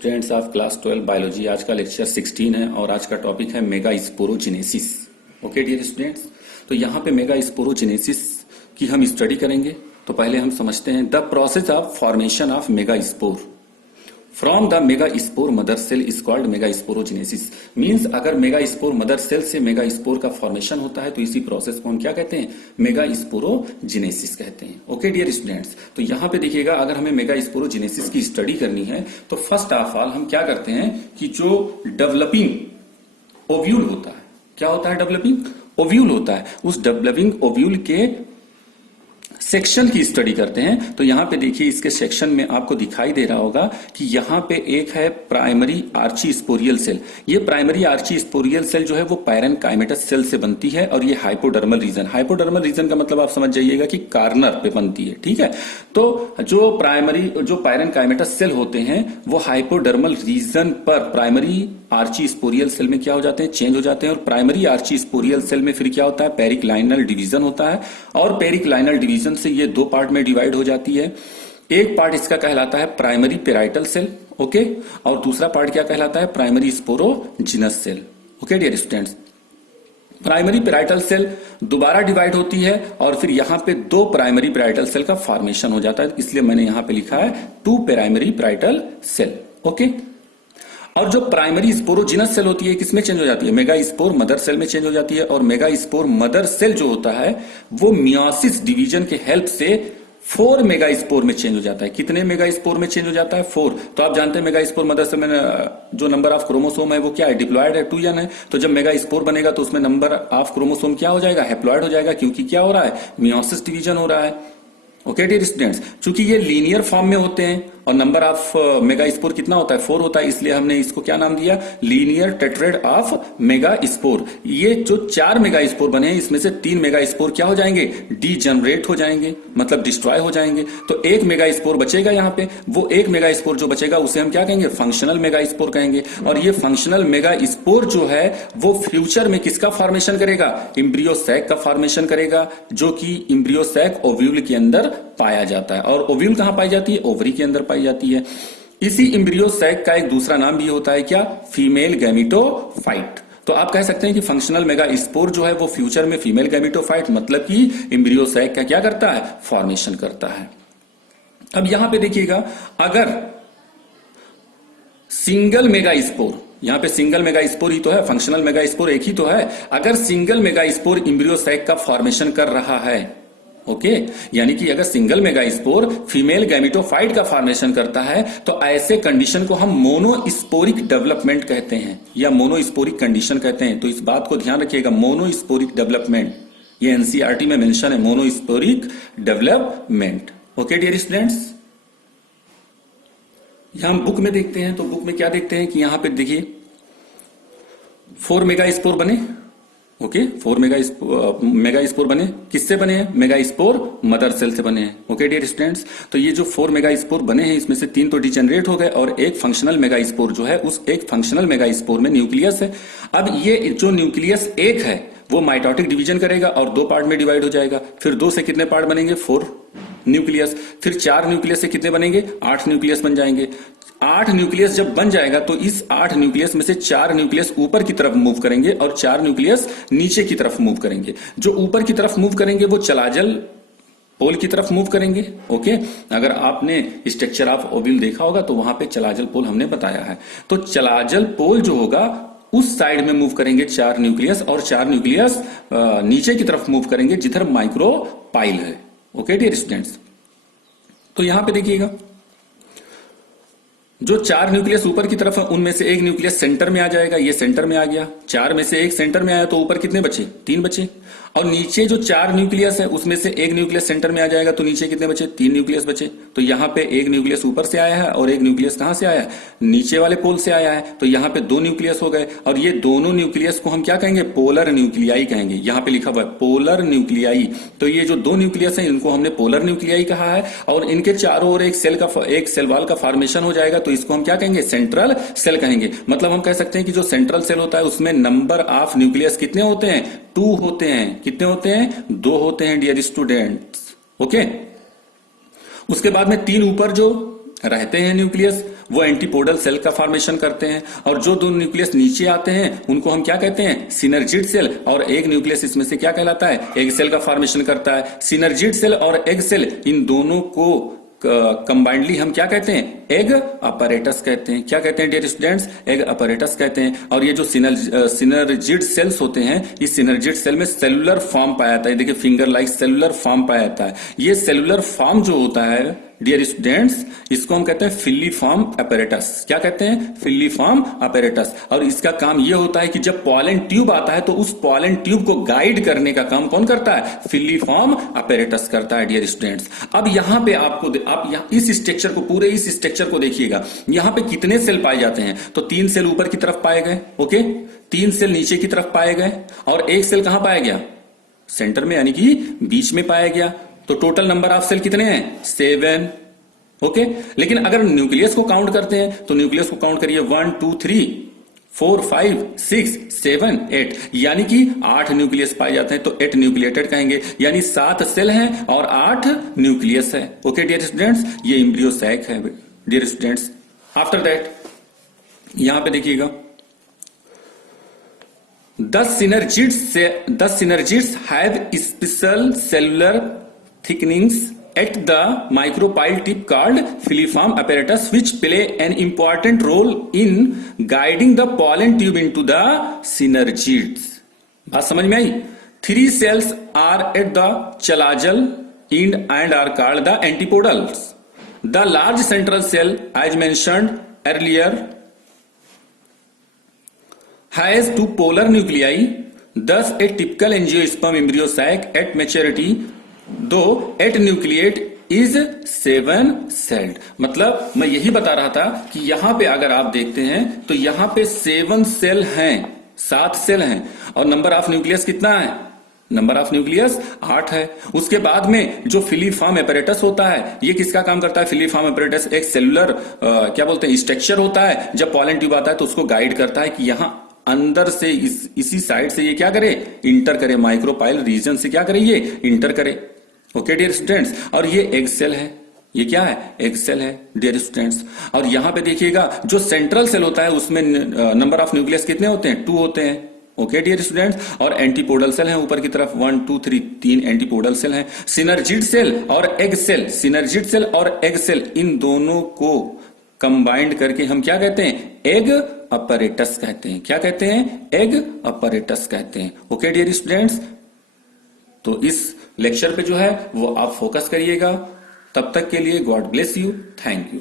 Students of class 12 biology. आज का lecture 16 है और आज का टॉपिक है megasporogenesis. Okay dear students, तो यहाँ पे मेगा स्पोरोजेनेसिस की हम स्टडी करेंगे। तो पहले हम समझते हैं the process of formation of megaspore from the megaspore mother cell is called megasporogenesis. Means अगर मेगा स्पोर मदर सेल से मेगा स्पोर का फॉर्मेशन होता है तो इसी प्रोसेस को हम क्या कहते हैं, मेगा स्पोरोजेनेसिस कहते हैं। ओके डियर स्टूडेंट्स, तो यहाँ पे देखिएगा अगर हमें मेगा स्पोरोजेनेसिस की स्टडी करनी है तो फर्स्ट ऑफ ऑल हम क्या करते हैं कि जो डेवलपिंग ओव्यूल होता है, क्या होता है, डेवलपिंग ओव्यूल होता है, उस डेवलपिंग ओव्यूल के सेक्शन की स्टडी करते हैं। तो यहां पे देखिए इसके सेक्शन में आपको दिखाई दे रहा होगा कि यहां पे एक है प्राइमरी आर्ची स्पोरियल सेल। ये प्राइमरी आर्ची स्पोरियल सेल जो है वो पैरेनकाइमेटस सेल से बनती है और ये हाइपोडर्मल रीजन का मतलब आप समझ जाइएगा कि कार्नर पे बनती है। ठीक है, तो जो पैरेनकाइमेटस सेल होते हैं वो हाइपोडर्मल रीजन पर प्राइमरी आर्ची स्पोरियल सेल में क्या हो जाते हैं, चेंज हो जाते हैं। और प्राइमरी आर्ची स्पोरियल सेल में फिर क्या होता है, पेरिक्लाइनल डिवीजन होता है और पेरिक्लाइनल डिवीजन से ये दो पार्ट में डिवाइड हो जाती है। एक पार्ट इसका कहलाता है प्राइमरी पेराइटल सेल, ओके, और दूसरा पार्ट क्या कहलाता है, primary sporogenous cell. Okay dear students, primary parietal cell दोबारा डिवाइड होती है और फिर यहां पे दो प्राइमरी पेराइटल सेल का फॉर्मेशन हो जाता है, इसलिए मैंने यहां पे लिखा है 2 प्राइमरी पेराइटल सेल। ओके, और जो प्राइमरी स्पोरोजिनस सेल होती है किसमें चेंज हो जाती है, मेगा स्पोर मदर सेल में चेंज हो जाती है। और मेगा स्पोर मदर सेल जो होता है वो मियोसिस डिवीजन के हेल्प से 4 मेगा स्पोर में चेंज हो जाता है। कितने मेगा स्पोर में चेंज हो जाता है, 4। तो आप जानते हैं मेगा स्पोर मदर सेल में जो नंबर ऑफ क्रोमोसोम है वो क्या है, डिप्लॉयड है, 2n है। तो जब मेगा स्पोर बनेगा तो उसमें नंबर ऑफ क्रोमोसोम क्या हो जाएगा, हैप्लॉयड हो जाएगा, क्योंकि क्या हो रहा है, मियोसिस डिवीजन हो रहा है। ओके डियर स्टूडेंट्स, चूंकि ये लीनियर फॉर्म में होते हैं और नंबर ऑफ मेगा स्पोर कितना होता है, 4 होता है, इसलिए हमने इसको क्या नाम दिया, linear tetrad of mega spore. ये जो 4 मेगा स्पोर बने हैं इसमें से 3 मेगा स्पोर क्या हो जाएंगे, डीजनरेट हो जाएंगे, मतलब डिस्ट्रॉय हो जाएंगे। तो 1 मेगा स्पोर बचेगा यहाँ पे, वो 1 मेगा स्पोर जो बचेगा उसे हम क्या कहेंगे, फंक्शनल मेगा स्पोर कहेंगे। और ये फंक्शनल मेगा स्पोर जो है वो फ्यूचर में किसका फॉर्मेशन करेगा, इम्ब्रियो सैक का फॉर्मेशन करेगा, जो कि इम्ब्रियो सैक ओव्यूल के अंदर पाया जाता है। और ओव्यूल कहां पाई जाती है, ओवरी के अंदर पाई जाती है। इसी इम्ब्रियो सैक का एक दूसरा नाम भी होता है क्या, फीमेल गैमिटोफाइट। तो आप कह सकते हैं कि फंक्शनल मेगा स्पोर जो है वो फ्यूचर में फीमेल गैमिटोफाइट मतलब कि इम्ब्रियो सैक का क्या करता है, फॉर्मेशन करता है। अब यहां पे देखिएगा अगर सिंगल मेगा स्पोर, यहां पे सिंगल मेगा स्पोर ही तो है, फंक्शनल मेगा स्पोर एक ही तो है, अगर single megaspore embryo sac का फॉर्मेशन कर रहा है, ओके, यानी कि अगर single megaspore female gametophyte का फॉर्मेशन करता है तो ऐसे कंडीशन को हम मोनोस्पोरिक डेवलपमेंट कहते हैं या मोनोस्पोरिक कंडीशन कहते हैं। तो इस बात को ध्यान रखिएगा, मोनोस्पोरिक डेवलपमेंट, ये एनसीईआरटी में मेंशन है, monosporic development. Okay dear students, यहां हम बुक में देखते हैं तो बुक में क्या देखते हैं कि यहां पे देखिए 4 मेगा स्पोर बने, ओके, 4 मेगा स्पोर बने, किससे बने हैं, मेगा स्पोर मदर सेल से बने हैं। ओके डियर स्टूडेंट्स, तो ये जो 4 मेगा स्पोर बने हैं इसमें से 3 तो डिजेनरेट हो गए और एक फंक्शनल मेगा स्पोर जो है उस एक फंक्शनल मेगा स्पोर में न्यूक्लियस है। अब ये जो न्यूक्लियस एक है वो माइटोटिक डिवीजन करेगा और 2 पार्ट में डिवाइड हो जाएगा। फिर 2 से कितने पार्ट बनेंगे, 4 न्यूक्लियस। फिर 4 न्यूक्लियस से कितने बनेंगे, 8 न्यूक्लियस बन जाएंगे। 8 न्यूक्लियस जब बन जाएगा तो इस 8 न्यूक्लियस में से 4 न्यूक्लियस ऊपर की तरफ मूव करेंगे और 4 न्यूक्लियस नीचे की तरफ मूव करेंगे। जो ऊपर की तरफ मूव करेंगे वो चलाजल पोल की तरफ मूव करेंगे। ओके, अगर आपने स्ट्रक्चर ऑफ ओव्यूल देखा होगा तो वहां पे चलाजल पोल हमने बताया है। तो चलाजल पोल जो होगा उस साइड में मूव करेंगे 4 न्यूक्लियस और 4 न्यूक्लियस नीचे की तरफ मूव करेंगे जिधर माइक्रोपाइल है। ओके डियर स्टूडेंट्स, तो यहां पे देखिएगा जो 4 न्यूक्लियस ऊपर की तरफ है उनमें से एक न्यूक्लियस सेंटर में आ जाएगा, ये सेंटर में आ गया। 4 में से एक सेंटर में आया तो ऊपर कितने बचे, 3 बचे। और नीचे जो 4 न्यूक्लियस है उसमें से एक न्यूक्लियस सेंटर में आ जाएगा तो नीचे कितने बचे, 3 न्यूक्लियस बचे। तो यहां पे एक न्यूक्लियस ऊपर से आया है और एक न्यूक्लियस कहां से आया है, नीचे वाले पोल से आया है। तो यहां पे 2 न्यूक्लियस हो गए और ये दोनों न्यूक्लियस को हम क्या कहेंगे, पोलर न्यूक्लियाई कहेंगे। यहां पे लिखा हुआ है पोलर न्यूक्लियाई। तो ये जो 2 न्यूक्लियस है इनको हमने पोलर न्यूक्लियाई कहा है और इनके चारों ओर एक सेल वॉल का फॉर्मेशन हो जाएगा तो इसको हम क्या कहेंगे, सेंट्रल सेल कहेंगे। मतलब हम कह सकते हैं कि जो सेंट्रल सेल होता है उसमें नंबर ऑफ न्यूक्लियस कितने होते हैं, 2 होते हैं। कितने होते हैं, 2 होते हैं डियर स्टूडेंट्स। ओके, उसके बाद में 3 ऊपर जो रहते हैं न्यूक्लियस वो एंटीपोडल सेल का फॉर्मेशन करते हैं, और जो दो न्यूक्लियस नीचे आते हैं उनको हम क्या कहते हैं, सिनर्जिड सेल, और एक न्यूक्लियस इसमें से क्या कहलाता है, एग सेल का फॉर्मेशन करता है। सिनर्जिड सेल और एग सेल, इन दोनों को कंबाइंडली हम क्या कहते हैं, एग अपैरेटस कहते हैं। क्या कहते हैं डियर स्टूडेंट्स, एग अपैरेटस कहते हैं। और ये जो सिनर्जिड सेल्स होते हैं, इस सिनर्जिड सेल में सेलुलर फॉर्म पाया जाता है। देखिए फिंगर लाइक सेलुलर फॉर्म पाया जाता है। ये सेलुलर फॉर्म जो होता है डियर स्टूडेंट्स, इसको हम कहते हैं फिलीफॉर्म अपैरेटस। क्या कहते हैं, फिलीफॉर्म अपैरेटस। और इसका काम ये होता है कि जब पॉलन ट्यूब आता है तो उस पॉलन ट्यूब को गाइड करने का काम कौन करता है, फिलीफॉर्म अपैरेटस करता है डियर स्टूडेंट्स। अब यहां पे आप यहाँ इस स्ट्रक्चर को, पूरे इस स्ट्रक्चर को देखिएगा, यहां पे कितने सेल पाए जाते हैं, तो 3 सेल ऊपर की तरफ पाए गए, ओके, 3 सेल नीचे की तरफ पाए गए, और एक सेल कहां पाया गया, सेंटर में, यानी कि बीच में पाया गया। तो टोटल नंबर ऑफ सेल कितने हैं, 7, ओके। लेकिन अगर न्यूक्लियस को काउंट करते हैं तो न्यूक्लियस को काउंट करिए, 1 2 3 4 5 6 7 8, यानी कि 8 न्यूक्लियस पाए जाते हैं, तो 8 न्यूक्लिएटेड कहेंगे, यानी 7 सेल हैं और 8 न्यूक्लियस है। ओके डियर स्टूडेंट्स, ये एम्ब्रियो सैक है डियर स्टूडेंट्स। आफ्टर दैट यहां पे देखिएगा, 10 synergids have special cellular thickenings at the micropyle tip called filiform apparatus, which play an important role in guiding the pollen tube into the synergids. बात समझ में आई? 3 cells are at the chalazal end and are called the antipodals. The large central cell, as mentioned earlier, has 2 polar nuclei, thus a typical angiosperm embryo sac at maturity, though at nucleate is 7 celled। मतलब मैं यही बता रहा था कि यहां पे अगर आप देखते हैं तो यहां पे 7 सेल हैं, 7 सेल हैं, और नंबर ऑफ न्यूक्लियस कितना है, नंबर ऑफ न्यूक्लियस 8 है। उसके बाद में जो फिलीफॉर्म अपैरेटस होता है, ये किसका काम करता है, फिलीफॉर्म अपैरेटस एक सेलुलर क्या बोलते हैं, स्ट्रक्चर होता है। जब पॉलन ट्यूब आता है तो उसको गाइड करता है कि यहां अंदर से इसी साइड से ये क्या करे, इंटर करे, माइक्रोपाइल रीजन से क्या करे, ये इंटर करे। ओके डियर स्टूडेंट्स, और ये एग सेल है, ये क्या है, एग सेल है डियर स्टूडेंट्स। और यहां पे देखिएगा जो सेंट्रल सेल होता है उसमें नंबर ऑफ न्यूक्लियस कितने होते हैं, 2 होते हैं। ओके डियर स्टूडेंट्स, और एंटीपोडल सेल है ऊपर की तरफ, 1 2 3 3 एंटीपोडल सेल है। सिनर्जिड सेल और एग सेल, सिनर्जिड सेल और एग सेल, इन दोनों को कंबाइंड करके हम क्या कहते हैं, एग अपैरेटस कहते हैं। क्या कहते हैं, एग अपैरेटस कहते हैं। ओके डियर स्टूडेंट्स, तो इस लेक्चर पे जो है वो आप फोकस करिएगा। तब तक के लिए God bless you, thank you.